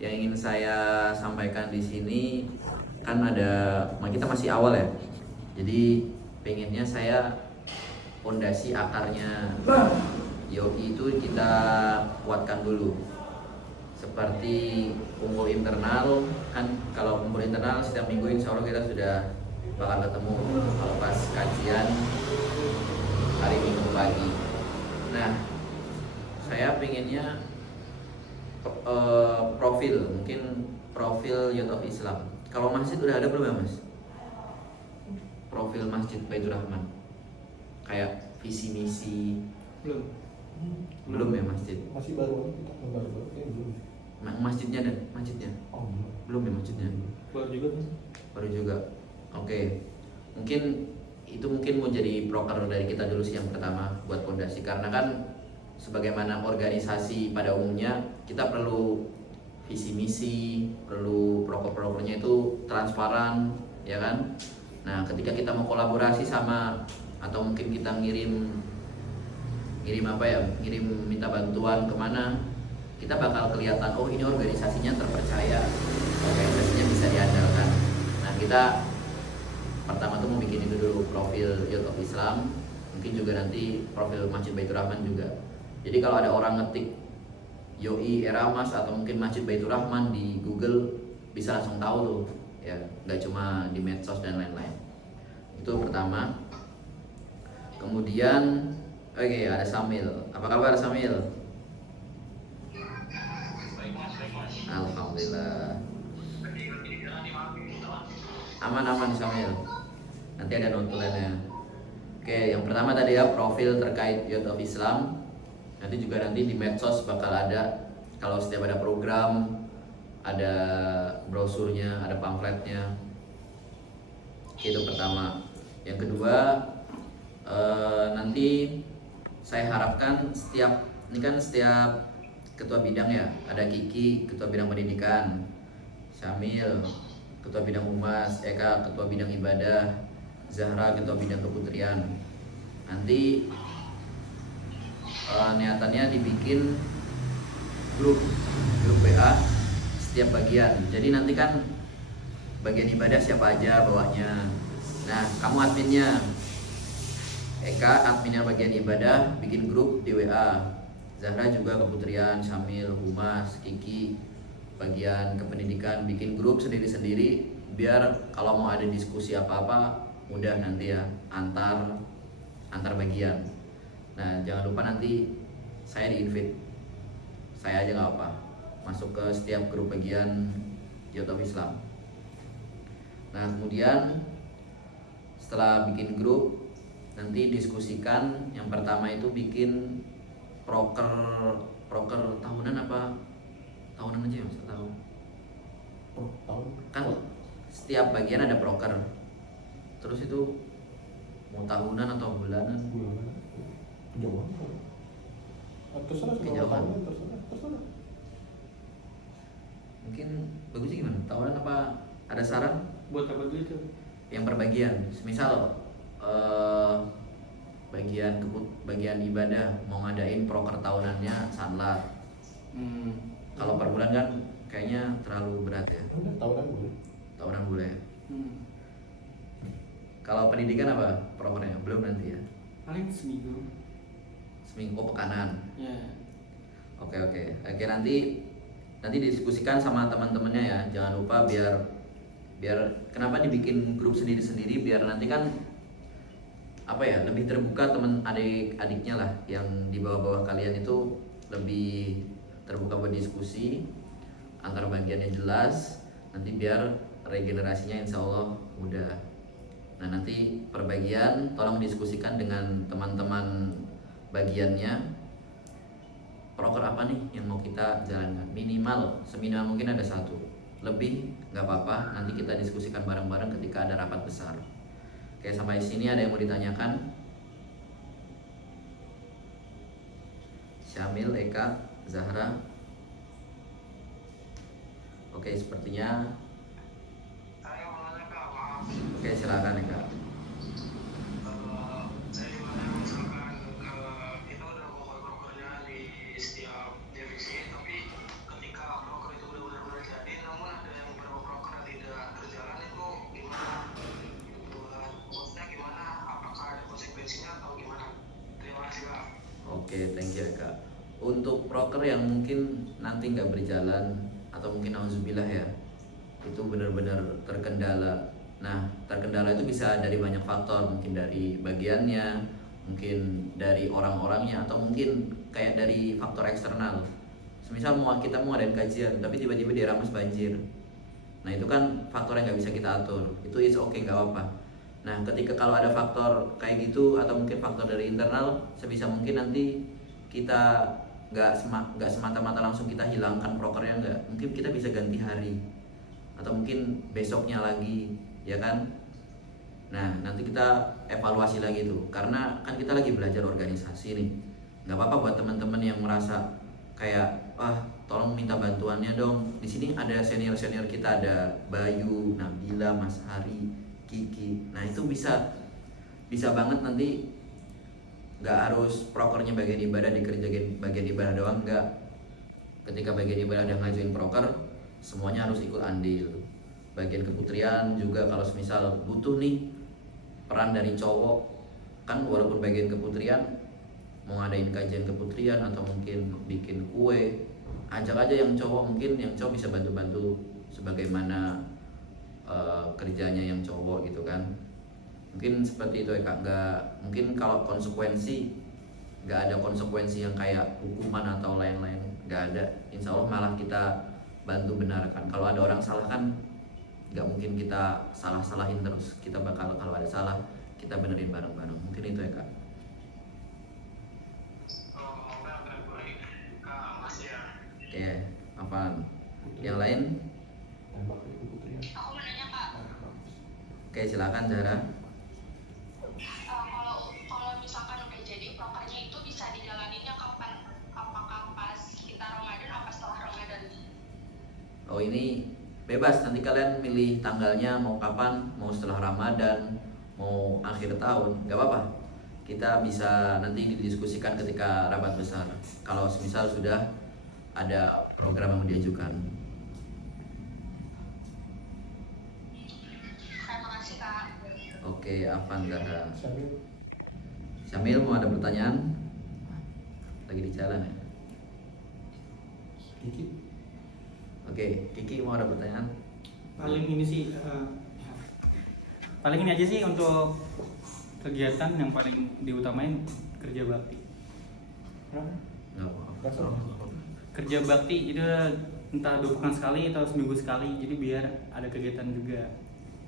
yang ingin saya sampaikan di sini kan kita masih awal ya. Jadi pengennya saya fondasi akarnya YOI itu kita kuatkan dulu. Seperti kumpul internal kan, kalau kumpul internal setiap minggu insya Allah kita sudah bakal ketemu kalau pas kajian hari Minggu pagi. Nah, saya pengennya mungkin profil Youth of Islam. Kalau masjid udah ada belum ya Mas? Profil Masjid Baitur Rahman, kayak visi misi. Belum ya masjid? Masih baru kita baru belum. Masjidnya Oh belum ya masjidnya? Baru juga. Oke. Mungkin mau jadi proker dari kita dulu sih yang pertama buat fondasi, karena kan sebagaimana organisasi pada umumnya kita perlu visi misi, perlu proker-prokernya itu transparan, ya kan? Nah, ketika kita mau kolaborasi sama atau mungkin kita ngirim minta bantuan kemana, kita bakal kelihatan, oh ini organisasinya terpercaya, organisasinya bisa diandalkan. Nah, kita pertama tuh mau bikin itu dulu, profil Youth of Islam, mungkin juga nanti profil Masjid Baitur Rahman juga. Jadi kalau ada orang ngetik YOI Eramas atau mungkin Masjid Baitur Rahman di Google, bisa langsung tahu tuh ya, nggak cuma di medsos dan lain-lain. Itu pertama. Kemudian ada Samil. Apa kabar Samil? Alhamdulillah. Aman Samil. Nanti ada notulennya. Yang pertama tadi ya, profil terkait Youth of Islam. Nanti di medsos bakal ada, kalau setiap ada program, ada brosurnya, ada pamfletnya. Itu pertama. Yang kedua, nanti saya harapkan setiap ketua bidang ya, ada Kiki ketua bidang pendidikan, Syamil ketua bidang humas, Eka ketua bidang ibadah, Zahra ketua bidang keputrian. Nanti niatannya dibikin grup WA setiap bagian. Jadi nanti kan bagian ibadah siapa aja bawahnya. Nah, kamu adminnya, Eka adminnya bagian ibadah, bikin grup di WA. Zahra juga keputrian, Syamil humas, Kiki bagian kependidikan, bikin grup sendiri-sendiri biar kalau mau ada diskusi apa-apa mudah nanti ya, antar bagian. Nah, jangan lupa nanti saya di-invite, saya aja nggak apa, masuk ke setiap grup bagian Youth of Islam. Nah, kemudian setelah bikin grup, nanti diskusikan. Yang pertama itu bikin proker tahunan apa? Tahunan aja ya, Mas? tahun Kan setiap bagian ada proker. Terus itu mau tahunan atau bulanan? Kejauhan. Terserah. Mungkin bagusnya gimana? Tahunan apa? Ada saran? Buat apa gitu? Yang per bagian, misal bagian ibadah mau ngadain proker tahunannya sanlat. Kalau per bulan kan kayaknya terlalu berat ya. Tahunan boleh. Kalau pendidikan apa prokernya? Belum nanti ya. Paling seminggu. Pekanan. Ya. Oke. Nanti didiskusikan sama teman-temannya ya. Jangan lupa biar kenapa dibikin grup sendiri-sendiri, biar nanti kan lebih terbuka teman adik-adiknya lah yang di bawah-bawah kalian itu lebih terbuka berdiskusi, antar bagiannya jelas, nanti biar regenerasinya insya Allah mudah. Nah, nanti per bagian tolong diskusikan dengan teman-teman bagiannya, proker apa nih yang mau kita jalankan, seminimal mungkin ada satu, lebih nggak apa-apa, nanti kita diskusikan bareng-bareng ketika ada rapat besar. Oke, sampai sini ada yang mau ditanyakan? Syamil, Eka, Zahra. Oke, sepertinya. Oke, silakan Eka. untuk broker yang mungkin nanti nggak berjalan atau mungkin auzubillah ya, itu benar-benar terkendala. Nah, terkendala itu bisa dari banyak faktor, mungkin dari bagiannya, mungkin dari orang-orangnya, atau mungkin kayak dari faktor eksternal. Semisal kita mau ngadain kajian, tapi tiba-tiba di Rames banjir. Nah, itu kan faktor yang nggak bisa kita atur. Itu is oke, nggak apa-apa. Nah, ketika kalau ada faktor kayak gitu atau mungkin faktor dari internal, sebisa mungkin nanti kita nggak semata-mata langsung kita hilangkan prokernya, nggak. Mungkin kita bisa ganti hari atau mungkin besoknya lagi, ya kan. Nah, nanti kita evaluasi lagi tuh, karena kan kita lagi belajar organisasi nih. Nggak apa-apa buat teman-teman yang merasa kayak tolong minta bantuannya dong. Di sini ada senior kita, ada Bayu, Nabila, Mas Hari, Kiki. Nah, itu bisa banget nanti. Nggak harus prokernya bagian ibadah dikerjain bagian ibadah doang, nggak. Ketika bagian ibadah ada ngajuin proker, semuanya harus ikut andil. Bagian keputrian juga, kalau semisal butuh nih peran dari cowok, kan walaupun bagian keputrian mau ngadain kajian keputrian atau mungkin bikin kue, ajak aja yang cowok, mungkin yang cowok bisa bantu-bantu sebagaimana kerjanya yang cowok gitu kan. Mungkin seperti itu ya Kak. Mungkin kalau konsekuensi, nggak ada konsekuensi yang kayak hukuman atau lain-lain, nggak ada. Insya Allah malah kita bantu benarkan. Kalau ada orang salah kan nggak mungkin kita salahin terus. Kita bakal, kalau ada salah kita benerin bareng-bareng. Mungkin itu ya Kak. Oke, apaan? Yang lain? Tembak itu putri ya. Aku mau nanya Kak, Oke, silakan Zara. kalau misalkan udah jadi prokernya itu bisa dijalaninnya kapan? Apakah pas kita Ramadan apa setelah Ramadan? Oh, ini bebas, nanti kalian milih tanggalnya mau kapan, mau setelah Ramadan, mau akhir tahun, nggak apa-apa. Kita bisa nanti didiskusikan ketika rapat besar. Kalau semisal sudah ada program yang diajukan. Terima kasih Kak. Oke, Afan Zahra. Sambil Syamil mau ada pertanyaan? Lagi di jalan ya? Kiki. Oke, Kiki mau ada pertanyaan? Paling ini sih paling ini aja sih untuk kegiatan yang paling diutamain kerja bakti. Kenapa? Nggak apa-apa. Nggak salah. Kerja bakti itu entah 2 pekan sekali atau seminggu sekali, jadi biar ada kegiatan juga.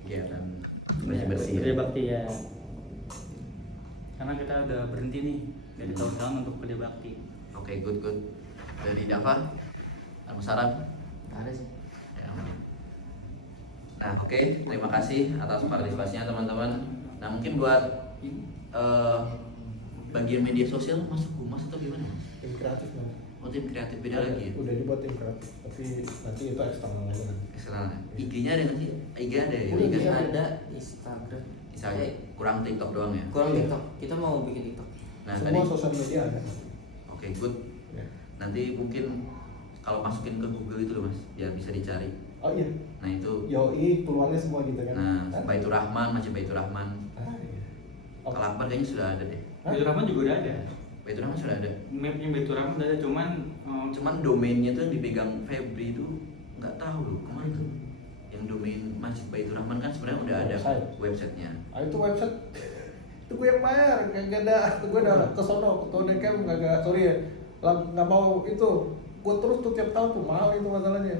Kegiatan bersih-bersih Kerja ya? bakti ya. Karena kita udah berhenti nih dari tahun-tahun untuk kerja bakti. Oke, good. Dari Dava, ada saran? Ada sih. Ya. Nah, oke, terima kasih atas partisipasinya teman-teman. Nah, mungkin buat bagian media sosial masuk humas atau gimana? Tim kreatif nanti. Oh, tim kreatif beda lagi ya? Udah dibuat tim kreatif, tapi nanti itu eksternal aja nanti. Eksternal. IG-nya ada nggak sih? IG ada ya? Udah IG bisa ada Instagram. Misalnya kurang TikTok doang ya? Kurang TikTok. Kita mau bikin TikTok. Nah, Semua tadi sosial media ada. oke, good. Ya. Nanti mungkin kalau masukin ke Google itu loh Mas, biar bisa dicari. Oh iya. Nah, itu. Yoi, keluarnya semua gitu kan. Nah, Hah? Baitur Rahman, Masjid Baitur Rahman. Iya. Oh. Kalau Akbar kayaknya sudah ada deh. Hah? Baitur Rahman juga udah ada. Baitur Rahman sudah ada. Mapnya Baitur Rahman udah ada, Cuman domainnya tuh yang dipegang Febri itu nggak tahu loh kemana tuh. Yang domain Masjid Baitur Rahman kan sebenarnya udah ada websitenya. Ah, itu website itu gue yang bayar, kagak ada. Gue udah kesono, ketua DKM kagak, sorry ya, nggak mau itu. Gue terus tuh tiap tahun tuh mahal itu masalahnya.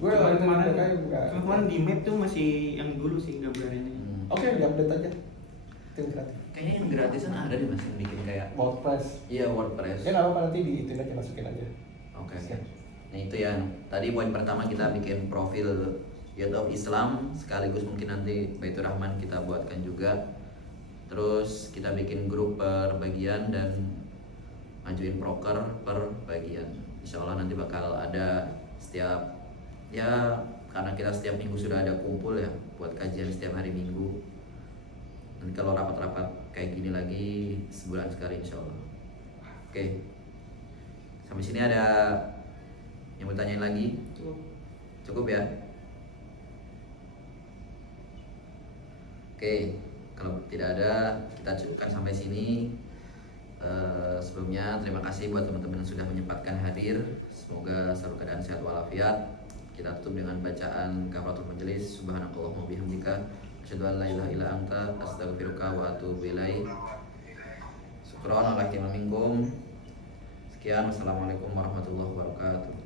Gue kemarin DKM enggak. kemarin di map tuh masih yang dulu sih gambarannya. Oke, update aja. Tim kreatif. Kayaknya yang gratisan ada deh Mas yang bikin kayak WordPress. iya WordPress. Ya nggak apa-apa, nanti diitin aja, masukin aja. Oke. Nah, itu ya. Tadi poin pertama kita bikin profil Youth of Islam, sekaligus mungkin nanti Baitur Rahman kita buatkan juga. Terus kita bikin grup per bagian dan majuin proker per bagian. Insya Allah nanti bakal ada setiap, ya karena kita setiap minggu sudah ada kumpul ya buat kajian setiap hari Minggu. Nanti kalau rapat-rapat kayak gini lagi sebulan sekali insya Allah. Oke, sampai sini ada yang mau tanyain lagi? Cukup ya? Oke, kalau tidak ada kita cukupkan sampai sini. Sebelumnya terima kasih buat teman-teman yang sudah menyempatkan hadir. Semoga selalu keadaan sehat walafiat. Kita tutup dengan bacaan kafaratul majelis. Subhanakallahumma bihamdika asyhadu an la ilaha illa anta astaghfiruka wa atubu ilaik. Syukran ala ihtimamikum. Sekian, wassalamualaikum warahmatullahi wabarakatuh.